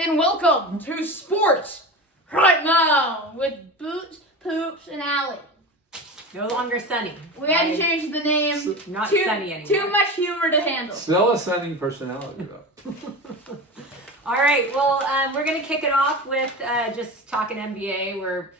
and welcome to Sports Right Now with Boots, Poops, and Allie. No longer Sunny. We had to change the name. Not Sunny anymore. Too much humor to handle. Still a Sunny personality, though. All right, well, we're going to kick it off with just talking NBA. We're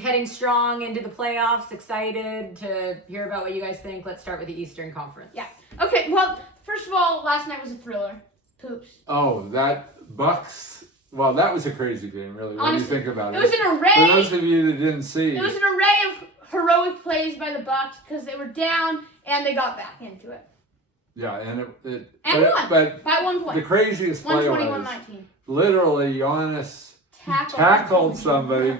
heading strong into the playoffs, excited to hear about what you guys think. Let's start with the Eastern Conference. Yeah. Okay, well, first of all, last night was a thriller. Poops. Oh, that Bucks. Well, that was a crazy game, really. What Honestly, do you think about it? It was an array. For those of you that didn't see. It was an array of heroic plays by the Bucks because they were down and they got back into it. Yeah, and it won but by 1 point. the craziest play was 121-19. literally Giannis tackled somebody,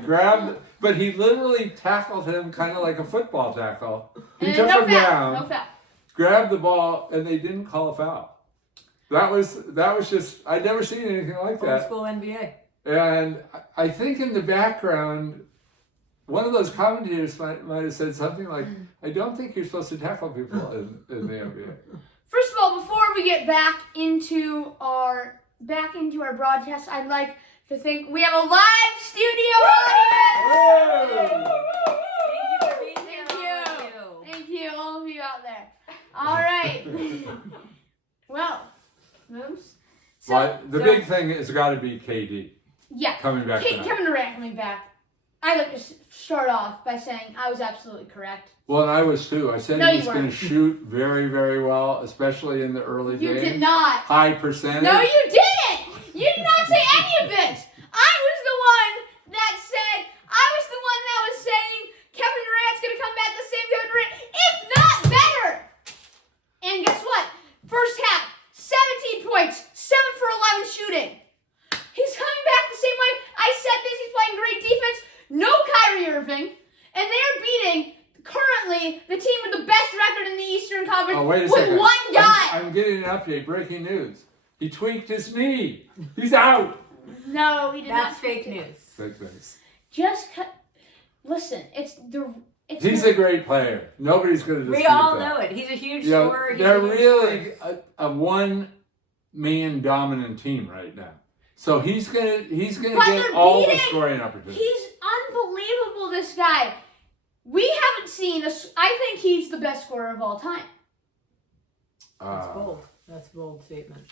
but he literally tackled him kind of like a football tackle. He took him down, No foul. grabbed the ball, and they didn't call a foul. That was just, I'd never seen anything like Old that. school NBA. And I think in the background, one of those commentators might have said something like, I don't think you're supposed to tackle people in the NBA. First of all, before we get back into our broadcast, I'd like to think we have a live studio audience. Thank you, all of you out there. All right. Well, moves. But the big thing has got to be KD coming back. Kevin Durant coming back. I'd like to start off by saying I was absolutely correct. Well, and I was too. I said No, he was going to shoot very, very well, especially in the early You games. did not. High percentage. No, you didn't. You did not say any of this. I was the one that was saying Kevin Durant's going to come back the same Kevin Durant, if not better. And guess what? First half, 17 points, 7 for 11 shooting. He's coming back the same way. I said this. He's playing great defense. No Kyrie Irving. And they're beating, currently, the team with the best record in the Eastern Conference Wait a with second. one guy. I'm getting an update. Breaking news. He tweaked his knee. He's out. No, he did not. That's fake news. Fake news. Listen, He's a great player. Nobody's going to dispute We all that. know it. He's a huge scorer. They're really a one-man dominant team right now. So he's gonna get all the scoring opportunities. He's unbelievable, this guy. We haven't seen I think he's the best scorer of all time. That's bold. That's a bold statement.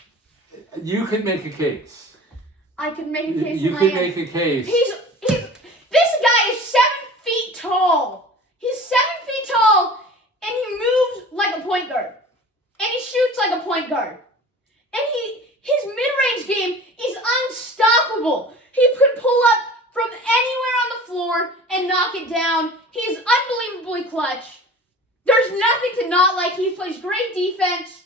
You could make a case. I could make a case. You could make a case. This guy is 7 feet tall. He's 7 feet tall, and he moves like a point guard, and he shoots like a point guard, and his mid-range game is unstoppable. He can pull up from anywhere on the floor and knock it down. He's unbelievably clutch. There's nothing to not like. He plays great defense.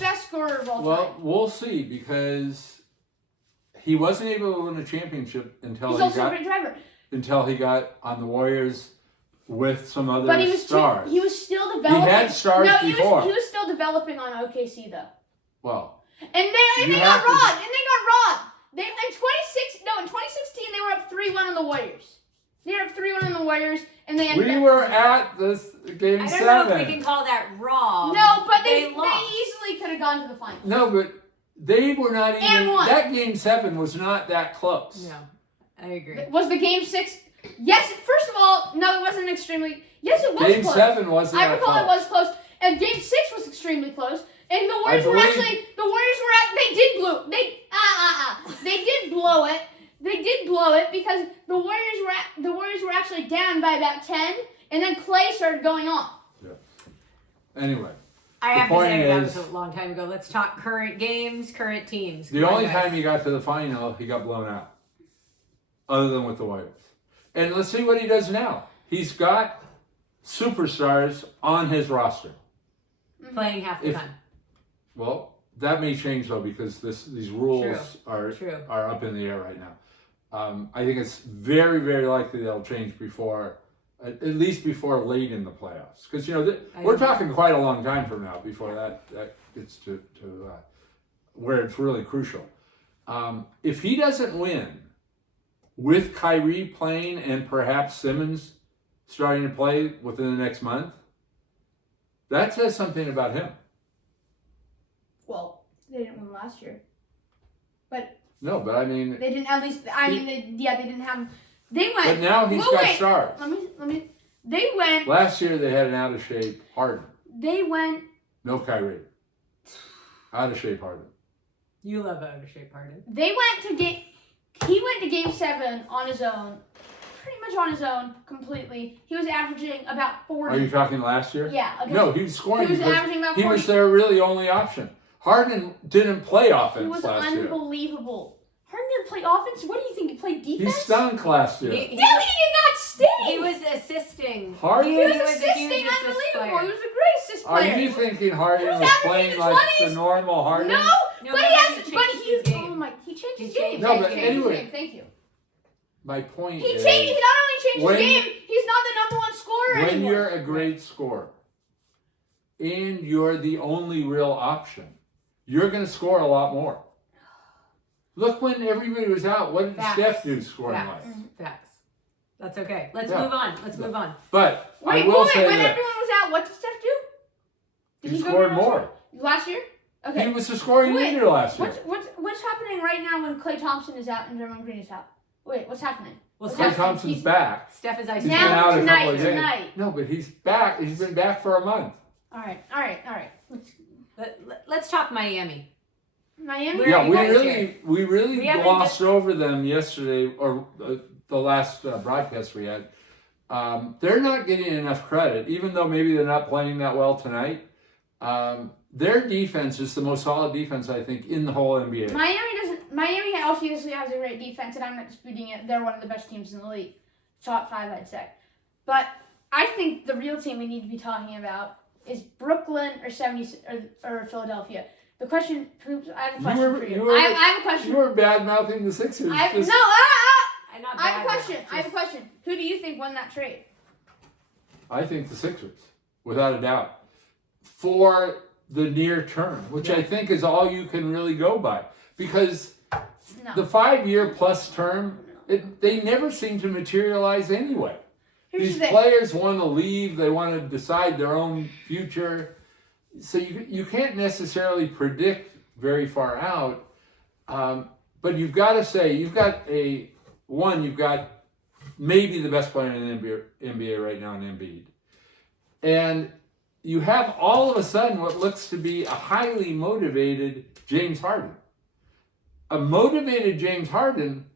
Best scorer of all time. Well, we'll see, because he wasn't able to win a championship until He's also a great driver. Until he got on the Warriors with some other But he was still developing. He had stars before. He was still developing on OKC though. Well. And they got robbed. In 2016 they were up 3-1 on the Warriors. They were up 3-1 on the Warriors, and they ended We were at this game 7. I don't know if we can call that raw. No, but they lost. easily could have gone to the finals. No, but they were not even. And won. That game 7 was not that close. No, I agree. Was the game 6? Yes. First of all, no, it wasn't extremely. Yes, it was Game close. 7 wasn't. I that recall close. it was close, and Game 6 was extremely close. And the Warriors They did blow it. They did blow it because the Warriors were actually down by about 10, and then Clay started going off. Yeah. Anyway. I have to say that was a long time ago. Let's talk current games, current teams. The only time he got to the final, he got blown out. Other than with the Warriors. And let's see what he does now. He's got superstars on his roster. Playing half the time. Well, that may change though, because these rules are up in the air right now. I think it's very, very likely they'll change before, at least before late in the playoffs. Because we're talking quite a long time from now before that gets to where it's really crucial. If he doesn't win with Kyrie playing and perhaps Simmons starting to play within the next month, that says something about him. Well, they didn't win last year. But No, but I mean, They didn't. At least they didn't have. They went. but now he's got stars. Let me. They went. Last year they had an out of shape Harden. They went. No Kyrie. Out of shape Harden. You love out of shape Harden. They went to game. He went to Game 7 on his own. Pretty much on his own, completely. He was averaging about 40. Are you talking last year? Yeah. No, he was scoring. He was averaging about 40. He was their really only option. Harden didn't play offense He was last year. unbelievable. Harden didn't play offense. What do you think? He played defense? He stunk last year. No, he did not stay. He was assisting. Harden? He was a assisting huge assist unbelievable. player. He was a great assist Are player. you thinking Harden He was was averaging playing in like the the normal Harden? No, No, but but he he has. changed But his he's. game. Oh my! He changed his He game. changed No, He but changed his anyway. game. Thank you. My point He is, not only changed when- his game. He's not the number one scorer when anymore. you're a great scorer and you're the only real option, you're going to score a lot more. Look, when everybody was out, what did Facts. Steph do scoring Facts. wise? Facts. That's okay. Let's Yeah. move on. Let's move on. But Wait, I will when say everyone that was out, what did Steph do? Did he go scored down more. last year? Okay. He was the scoring Wait, leader last year. What's happening right now when Klay Thompson is out and Draymond Green is out? Wait, what's happening? Well, What's Klay happening? Thompson's back. Steph is He's ice. been out Now a couple tonight, of days. tonight. No, but he's back. He's been back for a month. All right. Let's talk Miami. Miami. Where Yeah, are you guys here? we really We haven't glossed over them yesterday, or the last broadcast we had. They're not getting enough credit, even though maybe they're not playing that well tonight. Their defense is the most solid defense, I think, in the whole NBA. Miami obviously has a great defense, and I'm not disputing it. They're one of the best teams in the league, top 5, I'd say. But I think the real team we need to be talking about is Brooklyn or Philadelphia. The question, I have a question for you. I have a question. You were bad-mouthing the Sixers. I have a question. I have a question. Who do you think won that trade? I think the Sixers, without a doubt, for the near term, which I think is all you can really go by. Because No. the 5-year plus term, they never seem to materialize anyway. Here's These the thing. players want to leave. They want to decide their own future. So you can't necessarily predict very far out. But you've got to say, you've got maybe the best player in the NBA right now in Embiid. And you have all of a sudden what looks to be a highly motivated James Harden. A motivated James Harden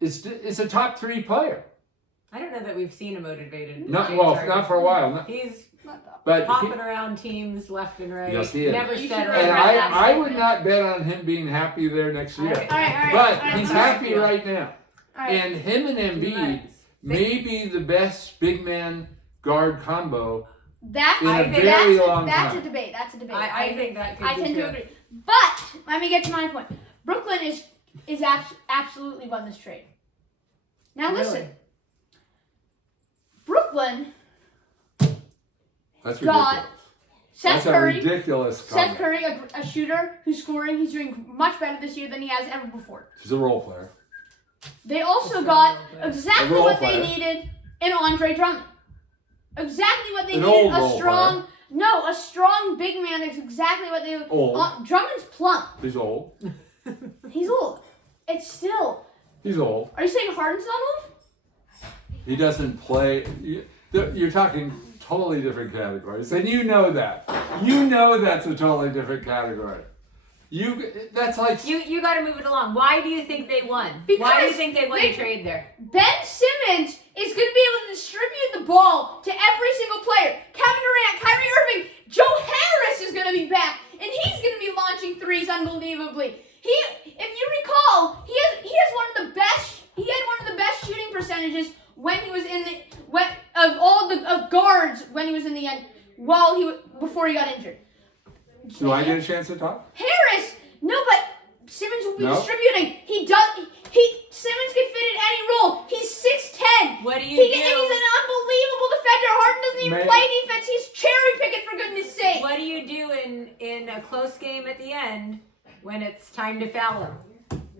is a top 3 player. I don't know that we've seen a motivated. Not James Harden. not for a while. He's But hopping around teams left and right. Yes, he is. Never You said should right. and write that I would statement. not bet on him being happy there next year. All right. All right. But he's happy right. right now. All right. And him and Embiid may be the best big man guard combo in a very long that's time. a debate. That's a debate. I think that could I be tend true. to agree. But let me get to my point. Brooklyn is absolutely won this trade. Now listen, Really? Brooklyn That's got ridiculous. Seth That's a Curry. ridiculous Seth comment. Curry, a shooter who's scoring. He's doing much better this year than he has ever before. He's a role player. They also That's got a exactly role what player. they needed in Andre Drummond. Exactly what they An needed. old A role strong, a strong big man is exactly what they. Old. Drummond's plump. He's old. He's old. It's still. He's old. Are you saying Harden's not old? He doesn't play. You're talking totally different categories, and you know that. You know that's a totally different category. That's like You got to move it along. Why do you think they won? Because Why do you think they won they- the trade there? Ben Simmons is going to be able to distribute the ball to every single player. Kevin Durant, Kyrie Irving, Joe Harris is going to be back, and he's going to be launching threes unbelievably. If you recall, he had one of the best shooting percentages when he was of guards when he was in the end before he got injured. Do I get a chance to talk? Harris, no, but Simmons will be No? distributing. Simmons can fit in any role. He's 6'10". What do you And do? he's an unbelievable defender. Harden doesn't even play defense. He's cherry picking, for goodness sake. What do you do in a close game at the end when it's time to foul him?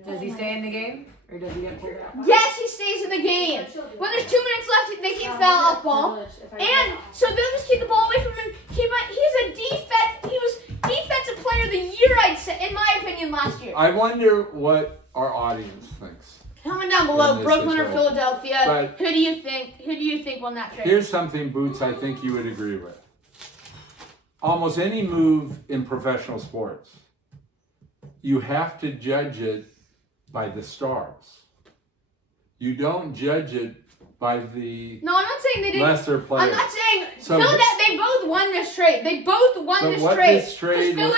Does he stay in the game or does he get pulled out? Yes, he stays in the game. When there's 2 minutes left, they can't foul off ball. And so they'll just keep the ball away from him. He was defensive player of the year, I'd say, in my opinion, last year. I wonder what our audience thinks. Comment down below, In this Brooklyn or situation. Philadelphia. But- Who do you think won that trade? Here's something, Boots, I think you would agree with. Almost any move in professional sports, you have to judge it by the stars. You don't judge it by the No, I'm not saying they didn't. lesser players. I'm not saying So- they both won this trade. They both won But this what trade. this trade- Because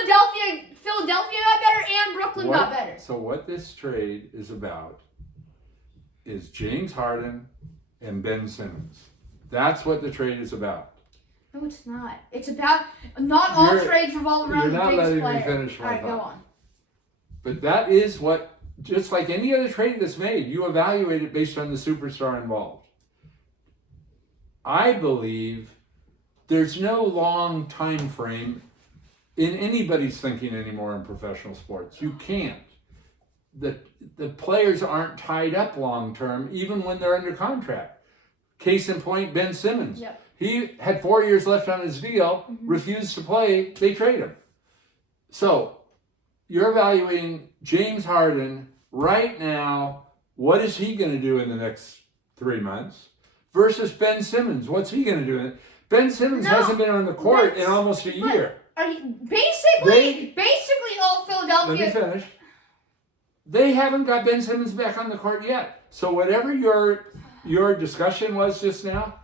Philadelphia got better and Brooklyn got better. So what this trade is about is James Harden and Ben Simmons. That's what the trade is about. No, it's not. It's about not all You're- trades revolve around you're the not biggest letting me player. finish my All right, go thought. on. But that is what, just like any other trade that's made, you evaluate it based on the superstar involved. I believe there's no long time frame in anybody's thinking anymore in professional sports. You can't. The players aren't tied up long term, even when they're under contract. Case in point, Ben Simmons. Yep. He had 4 years left on his deal, refused to play, they trade him. So you're evaluating James Harden right now. What is he going to do in the next 3 months? Versus Ben Simmons. What's he going to do? Ben Simmons No, hasn't been on the court in that's- almost a year. Are you basically all Let me Philadelphia? finish. They haven't got Ben Simmons back on the court yet. So whatever your discussion was just now,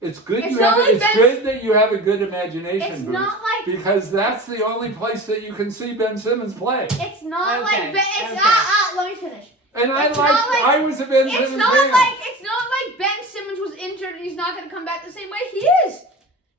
it's good. It's not like It's Ben's- good that you have a good imagination, It's Bruce, not like- because that's the only place that you can see Ben Simmons play. It's not Okay, like it's okay. let me finish. And It's not like- I was a Ben It's Simmons not fan. like Ben Simmons was injured and he's not going to come back the same way. He is.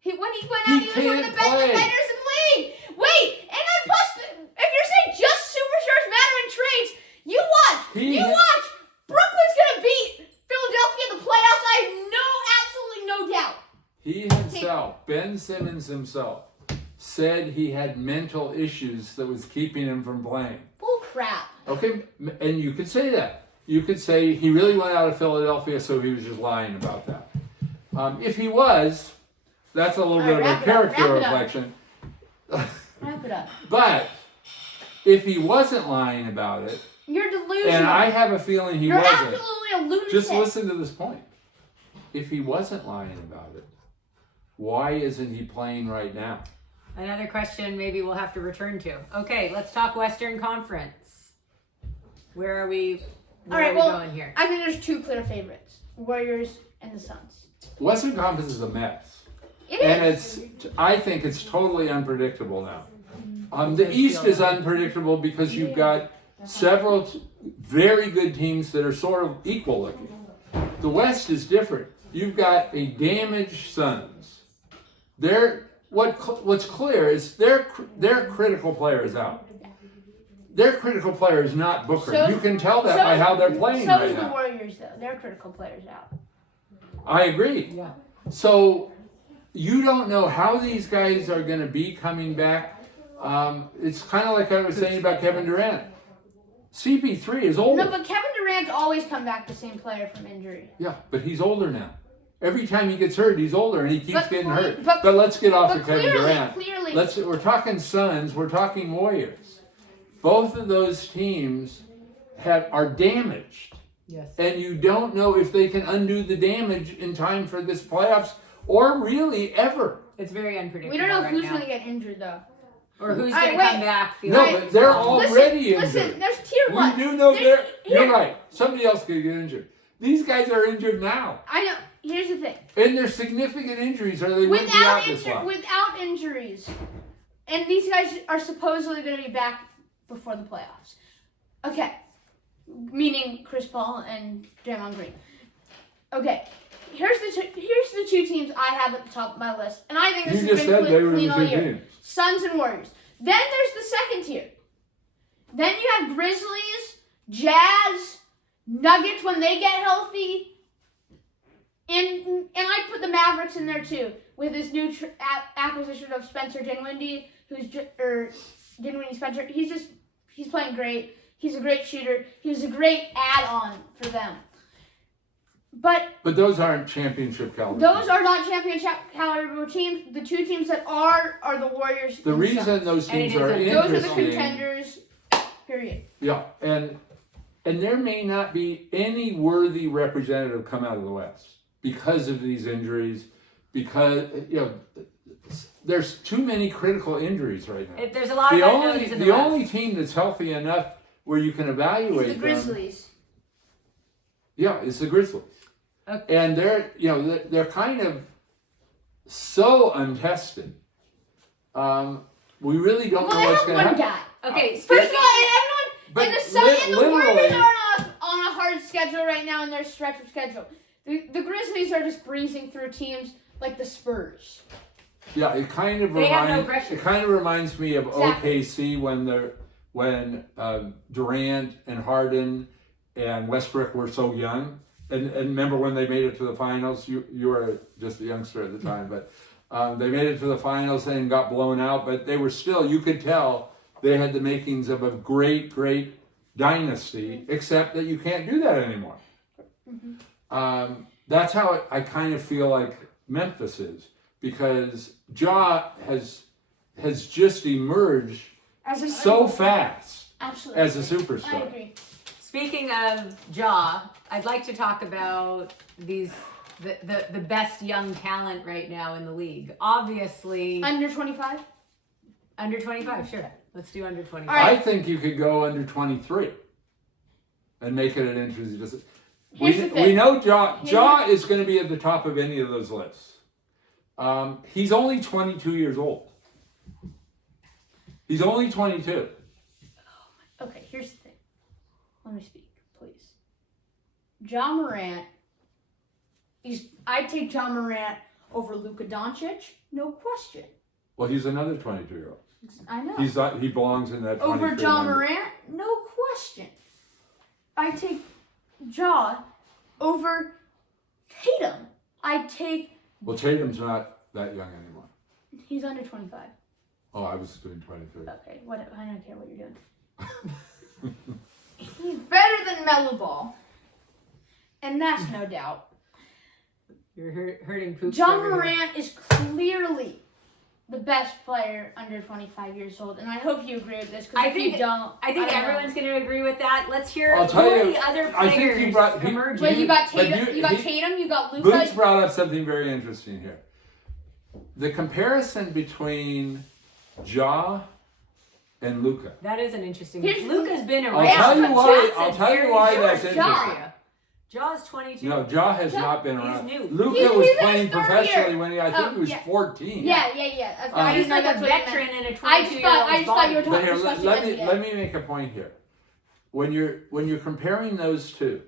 When he went out, he was one of the can't best play. defenders in the league. Wait, and then plus, if you're saying just superstars matter in trades, you watch. Brooklyn's going to beat Philadelphia in the playoffs. I have absolutely no doubt. He himself, Ben Simmons himself, said he had mental issues that was keeping him from playing. Bull crap. Okay, and you could say that. You could say he really went out of Philadelphia, so he was just lying about that. If he was, that's a little All bit right, of wrap a it up, character wrap it up. reflection. Wrap it up. But if he wasn't lying about it, You're delusional. and I have a feeling he You're wasn't, absolutely a lunatic. just listen to this point. If he wasn't lying about it, why isn't he playing right now? Another question maybe we'll have to return to. Okay, let's talk Western Conference. Where are we going here? I think there's two clear favorites: Warriors and the Suns. Western Conference is a mess. It And is. I think it's totally unpredictable now. The East is unpredictable because you've got several very good teams that are sort of equal looking. The West is different. You've got a damaged Suns. What's clear is their critical player is out. Their critical player is not Booker. So- You can tell that by how they're playing So right is the now. Warriors, though. Their critical players out. I agree. Yeah. So you don't know how these guys are going to be coming back. It's kind of like I was saying about Kevin Durant. CP3 is older. No, but Kevin Durant's always come back the same player from injury. Yeah, but he's older now. Every time he gets hurt, he's older, and he keeps But getting cle- hurt. but- But let's get off But of Kevin Durant. clearly, We're talking Suns. We're talking Warriors. Both of those teams are damaged, Yes. and you don't know if they can undo the damage in time for this playoffs or really ever. It's very unpredictable. we don't know right who's now. going to get injured, though. Or who's Alright, going to wait. come back. No, feeling but they're strong. already Listen, injured. there's tier We one. do know There- you're here- right. Somebody else could get injured. These guys are injured now. I know. Here's the thing. And they're significant injuries, or they wouldn't be out this long. Without injuries, and these guys are supposedly going to be back before the playoffs. Okay, meaning Chris Paul and Draymond Green. Okay, here's the two teams I have at the top of my list, and I think this You has just been said they were clean the all two year. teams. Suns and Warriors. Then there's the second tier. Then you have Grizzlies, Jazz, Nuggets when they get healthy. And I put the Mavericks in there too with this new acquisition of Spencer Dinwiddie, Dinwiddie Spencer. He's playing great. He's a great shooter. He's a great add-on for them. But those aren't championship caliber. those are not championship caliber teams. The two teams that are the Warriors. The and reason Suns. those And it teams is are a- interesting. Those are the contenders. Period. Yeah, and there may not be any worthy representative come out of the West because of these injuries, because there's too many critical injuries right now. There's a lot of unknowns in the The West. only team that's healthy enough where you can evaluate It's the Grizzlies. Yeah, it's the Grizzlies. Okay. And they're kind of so untested. We really don't know what's going to happen. Guy. Okay, First of all, and everyone But and the Sun and the literally- Warriors are on a hard schedule right now in their stretch of schedule. The Grizzlies are just breezing through teams like the Spurs. Yeah, it kind of They have no pressure. reminds me of Exactly. OKC when Durant and Harden and Westbrook were so young. And remember when they made it to the finals? You were just a youngster at the time, but they made it to the finals and got blown out. But they were still, you could tell, they had the makings of a great, great dynasty, except that you can't do that anymore. Mm-hmm. That's how I kind of feel like Memphis is, because Ja has just emerged As a so fast absolutely as a I superstar. agree. Speaking of Ja, I'd like to talk about the best young talent right now in the league. Obviously, Under 25. under 25. Sure, let's do under 25. All right. I think you could go under 23 and make it an interesting. Here's the thing. We know Ja is going to be at the top of any of those lists. He's only 22 years old. He's only 22. Okay, here's the thing. Let me speak, please. Ja Morant. I'd take Ja Morant over Luka Doncic, no question. Well, he's another 22-year-old. I know. He belongs in that 23 Over Ja number. Morant, no question. I take Ja over Tatum. I take. Well, Tatum's not that young anymore. He's under 25. Oh, I was doing 23. Okay, whatever. I don't care what you're doing. He's better than Melo Ball, and that's no doubt. You're hurting poops. Ja over here. Morant is clearly the best player under 25 years old, and I hope you agree with this. Because if you don't, I think don't know. everyone's going to agree with that. Let's hear I'll who tell are you, the other I think players he brought- emerging. Well, you got But Tatum. You got Tatum. You got Luka. Boots brought up something very interesting here. The comparison between Ja and Luka. That is an interesting. Here's- Luka's been I'll around. tell you Jackson, why. I'll tell you very why short. that's Ja. interesting. Ja's 22. No, Ja has Ja- not been he's around. new. Luka He's was in his playing third professionally year. when I think Oh, he was yeah. 14. Yeah. I He's didn't like know a that's what you meant. veteran in a 22-year-old I just thought you were But talking here, about let me make a point here. When you're comparing those two,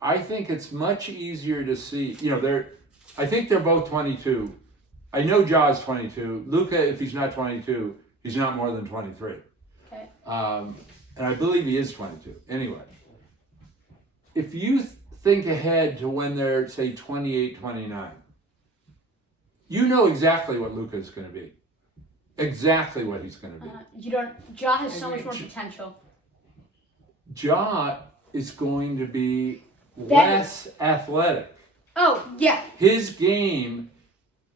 I think it's much easier to see. I think they're both 22. I know Ja's 22. Luka, if he's not 22, he's not more than 23. Okay. And I believe he is 22. Anyway, if you think ahead to when they're, say, 28, 29, you know exactly what Luka is going to be. Exactly what he's going to be. You don't. Ja has so much more potential. Ja is going to be Better. less athletic. Oh yeah. His game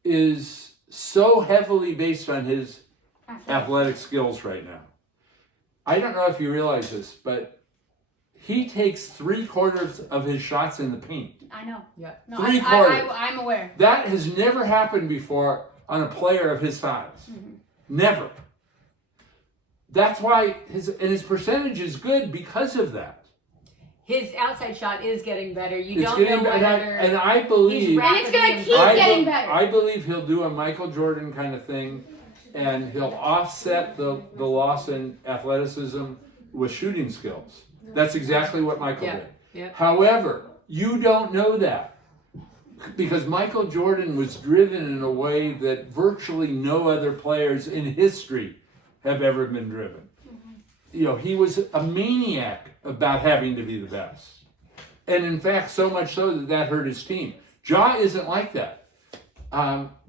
is so heavily based on his athletic skills right now. I don't know if you realize this, but he takes 3/4 of his shots in the paint. I know. Yeah. No, 3/4. I'm aware. That has never happened before on a player of his size. Never. That's why his percentage is good because of that. His outside shot is getting better. You It's don't getting know better, and whether I believe he's And it's gonna rapidly keep improving. getting better. I believe he'll do a Michael Jordan kind of thing, and he'll offset the loss in athleticism with shooting skills. That's exactly what Michael Yeah, did. yeah. However, you don't know that because Michael Jordan was driven in a way that virtually no other players in history have ever been driven. He was a maniac about having to be the best. And in fact, so much so that hurt his team. Ja isn't like that.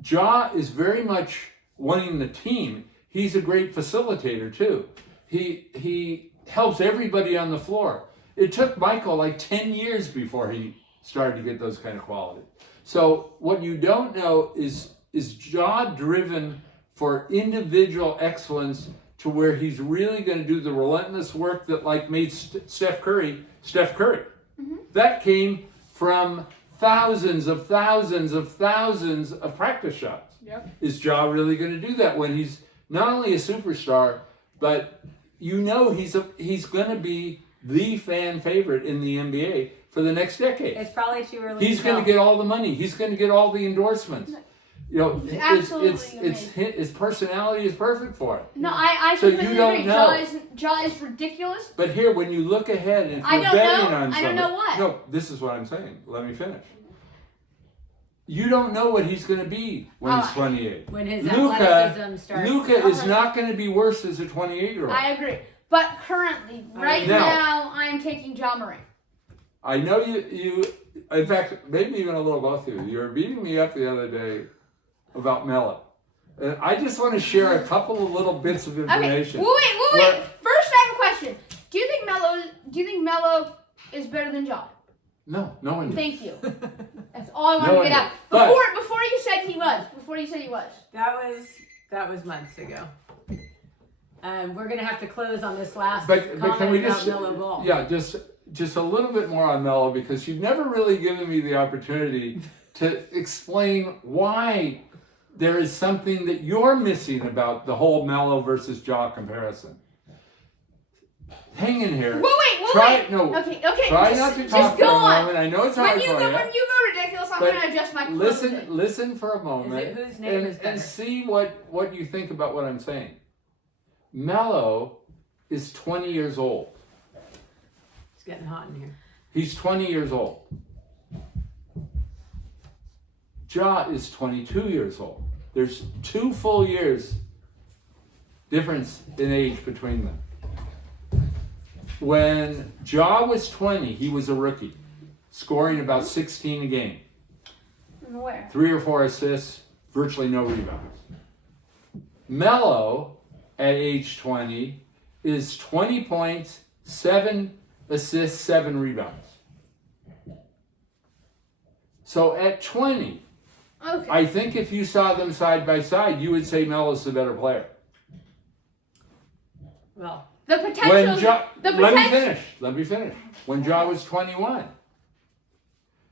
Ja is very much wanting the team. He's a great facilitator too. He helps everybody on the floor. It took Michael like 10 years before he started to get those kind of qualities. So what you don't know is Ja driven for individual excellence to where he's really going to do the relentless work that like made Steph Curry. Mm-hmm. That came from thousands of practice shots. Yep. Is Ja really going to do that when he's not only a superstar, but he's going to be the fan favorite in the NBA for the next decade? It's probably too early. He's going to get all the money. He's going to get all the endorsements. You know, his personality is perfect for it. No, I So completely you don't agree. know. Ja is ridiculous. But here, when you look ahead, if I you're don't betting know. on I something, don't know what. No, this is what I'm saying. Let me finish. You don't know what he's going to be when he's 28. When his athleticism starts. Luka is not going to be worse as a 28-year-old. I agree. But currently, right now, I'm taking Ja Morant. I know you. In fact, maybe even a little both of you. You were beating me up the other day about Melo. And I just want to share a couple of little bits of information. Okay. Wait. First, I have a question. Do you think Melo is better than Ja? No one did. Thank you. That's all I wanted to get out. Before you said he was. That was months ago. We're gonna have to close on this last But comment can we about just Melo Ball. Yeah, just a little bit more on Melo, because you've never really given me the opportunity to explain why there is something that you're missing about the whole Melo versus Ja comparison. Hang in here. Wait. Okay. Try not to talk for a moment. I know it's hard for you. When you go ridiculous, I'm going to adjust my clothes. Listen for a moment. Is it whose name is better? And see what you think about what I'm saying. Melo is 20 years old. It's getting hot in here. He's 20 years old. Ja is 22 years old. There's 2 full years difference in age between them. When Ja was 20, he was a rookie, scoring about 16 a game. Where? 3 or 4 assists, virtually no rebounds. Melo, at age 20, is 20 points, 7 assists, 7 rebounds. So at 20, okay. I think if you saw them side by side, you would say Melo's the better player. Well, the potential. Let me finish. When Ja was 21,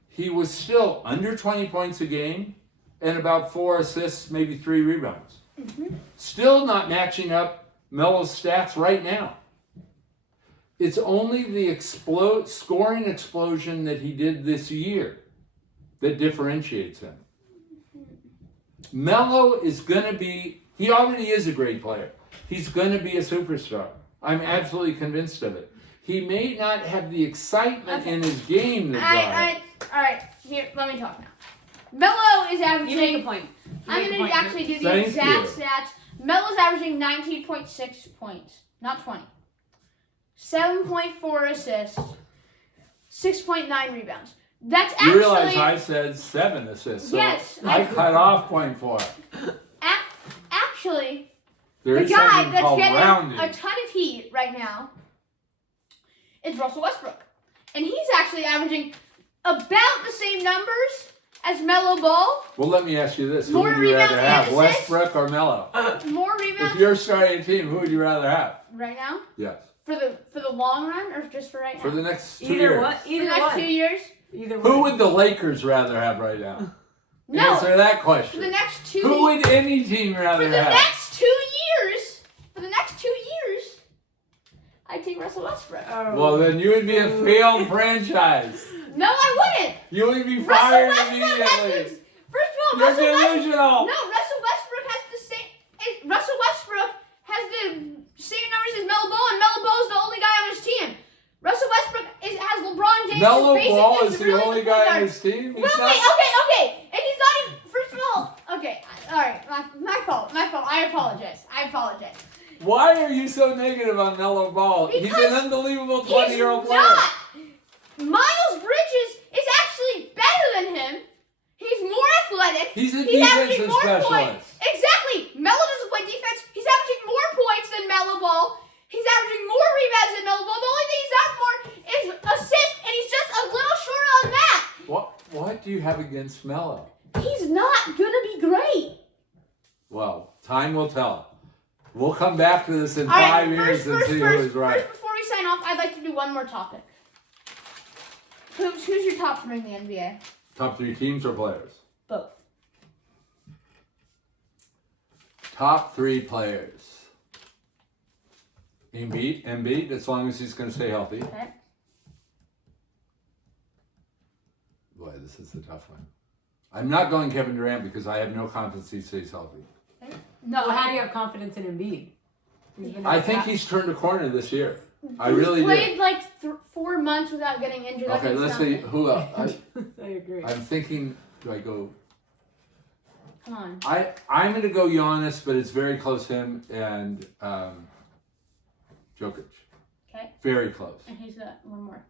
he was still under 20 points a game and about 4 assists, maybe 3 rebounds. Mm-hmm. Still not matching up Melo's stats right now. It's only the scoring explosion that he did this year that differentiates him. Melo is going to be, he already is a great player. He's going to be a superstar. I'm absolutely convinced of it. He may not have the excitement in his game that all right, here, let me talk now. Melo is averaging. You make a point. I'm going to actually do the exact stats. Melo's averaging 19.6 points, not 20. 7.4 assists, 6.9 rebounds. That's actually. You realize I said 7 assists. So yes. I cut off 0.4. Actually. There The is guy something that's called getting rounding. a ton of heat right now is Russell Westbrook. And he's actually averaging about the same numbers as Melo Ball. Well, let me ask you this. Who More would you rather rebounds have, and assists? Westbrook or Melo? More rebounds If you're starting a team, who would you rather have? right now? Yes. For the long run or just for right now? For the next 2 Either years. what? For Either the next one. 2 years? Either Who one. would the Lakers rather have right now? No. Answer that For question. the next 2 Who would any team rather For the have? next 2 years, I'd take Russell Westbrook. Well, then you would be a failed franchise. No, I wouldn't. You would be Russell fired Westbrook immediately. First of all, You're Russell Westbrook. delusional. No, Russell Westbrook has the same. Russell Westbrook has the same numbers as Melo Ball, and Melo Ball is the only guy on his team. Russell Westbrook has LeBron James. Melo Ball as is the really only good point guy on guard. his team. He's Well, not- okay, and he's not even. First of all, okay, all right, my fault. I apologize. Why are you so negative on Melo Ball? He's Because an unbelievable He's 20-year-old player. not. Miles Bridges is actually better than him. He's more athletic. He's a averaging defensive more specialist. points. Exactly. Melo doesn't play defense. He's averaging more points than Melo Ball. He's averaging more rebounds than Melo Ball. The only thing he's out more is assists, and he's just a little short on that. What do you have against Melo? He's not gonna be great. Well, time will tell. We'll come back to this in All right, 5 years and see who is right. First, before we sign off, I'd like to do one more topic. Who's your top 3 in the NBA? Top 3 teams or players? Both. Top 3 players. Embiid, as long as he's going to stay healthy. Okay. Boy, this is a tough one. I'm not going Kevin Durant because I have no confidence he stays healthy. No. Well, how do you have confidence in Embiid? I think he's turned a corner this year. I He's really played do. like 4 months without getting injured. That Okay, means let's see. nothing. Who else? I agree. I'm thinking, do I go? Come on. I'm going to go Giannis, but it's very close him and Jokic. Okay. Very close. And who's that? One more.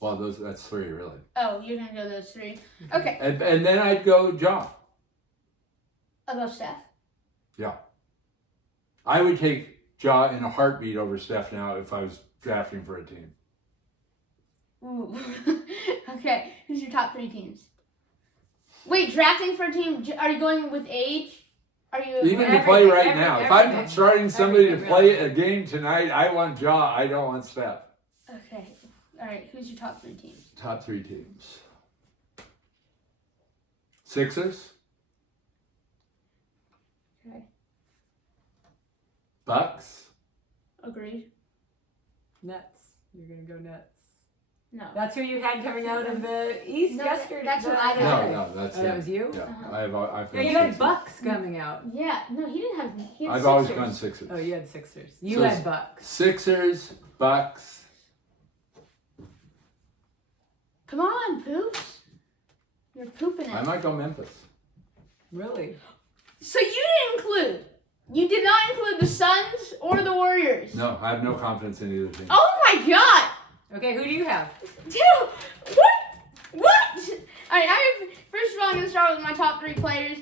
Well, that's 3 really. Oh, you're gonna go those 3. Okay. And then I'd go Ja. Above Steph. Yeah. I would take Ja in a heartbeat over Steph now if I was drafting for a team. Ooh. Okay. Who's your top 3 teams? Wait, drafting for a team? Are you going with age? Are you Even to play right everything, now. If I'm everything. starting somebody to Everything, play really. a game tonight, I want Ja. I don't want Steph. Okay. All right. Who's your top 3 teams? Top 3 teams. Sixers. Okay. Bucks. Agreed. Nets. You're going to go Nets. No. That's who you had coming out of the East No, yesterday. that's what I had. No, that's Oh, it. that was you? Yeah, Uh-huh. I've Yeah, gone you had Sixers. Bucks coming out. Yeah. No, he didn't have. He had I've always Sixers. gone Sixers. Oh, you had Sixers. You So had Bucks. Sixers, Bucks. Come on, Poops. You're pooping I it. might go Memphis. Really? So you didn't include. You did not include the Suns or the Warriors. No, I have no confidence in either team. Oh my God. Okay, who do you have? Dude, what? All right, first of all, I'm going to start with my top 3 players.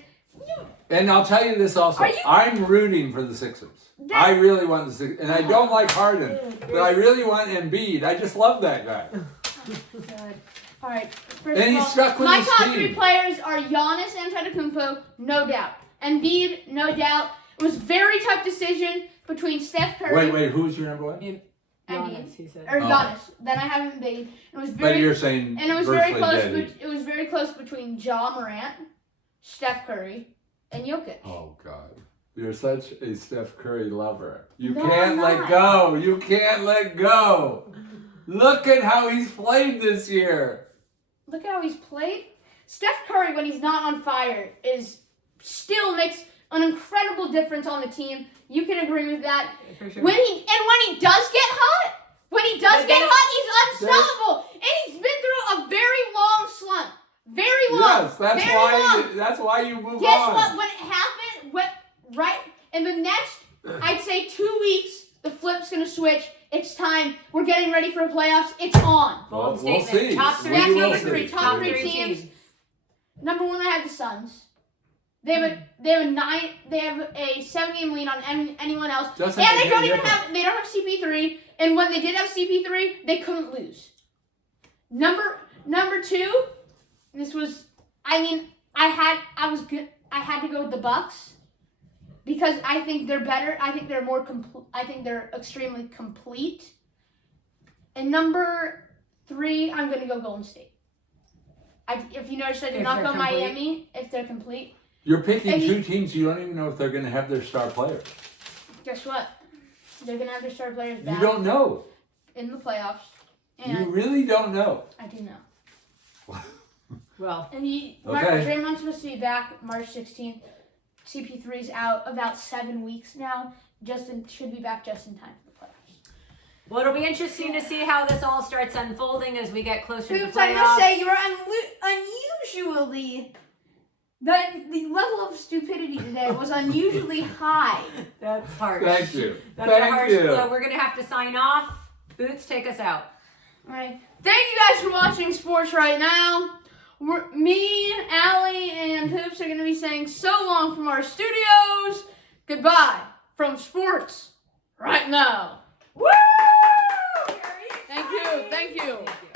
And I'll tell you this also. Are you- I'm rooting for the Sixers. I really want the Sixers. And I don't like Harden, but I really want Embiid. I just love that guy. God. All right, first And of he's all, stuck with my his top team. 3 players are Giannis Antetokounmpo, no doubt. Embiid, no doubt. It was a very tough decision between Steph Curry Wait, who's your number 1? Giannis, he said. or Oh. Giannis. Then I have Embiid. It was But very you're saying and it was very virtually close. dead. It was very close between Ja Morant, Steph Curry, and Jokic. Oh, God. You're such a Steph Curry lover. You No, can't I'm let not. go. You can't let go. Look at how he's played this year. Look at how he's played. Steph Curry, when he's not on fire, still makes an incredible difference on the team. You can agree with that. For sure. When he does get hot, he's unstoppable. And he's been through a very long slump. Very long. Yes, that's very why. long. That's why you move Guess on. what? When it happened, right in the next, I'd say 2 weeks, the flip's gonna switch. It's time. We're getting ready for playoffs. It's on. Bold We'll statement. see. Top We 3 That's will number teams. 3. see. Top We 3 will teams. teams. Number 1, I have the Suns. They have a 7-game lead on anyone else. Doesn't And make they don't any even difference. they don't have CP3. And when they did have CP3, they couldn't lose. Number 2, this was, I had to go with the Bucks because I think they're better. I think they're more complete. I think they're extremely complete. And number 3, I'm gonna go Golden State. If you notice, I did If not they're go complete. Miami. If they're complete, You're picking And 2 teams you don't even know if they're going to have their star players. guess what? They're gonna have their star players back You don't know. in the playoffs. You And really don't know. I do know. Well, And Okay. Draymond's supposed to be back March 16th. CP3's out about 7 weeks now. Justin should be back just in time for the playoffs. well, it'll be interesting to see how this all starts unfolding as we get closer to the Hoops, I must playoffs. say you're unusually. The level of stupidity today was unusually high. That's harsh. Thank you. That's a Thank harsh you. blow. We're going to have to sign off. Boots, take us out. All right. Thank you guys for watching Sports Right Now. Me, Allie, and Hoops are going to be saying so long from our studios. Goodbye from Sports Right Now. Woo! Thank you. Thank you. Thank you.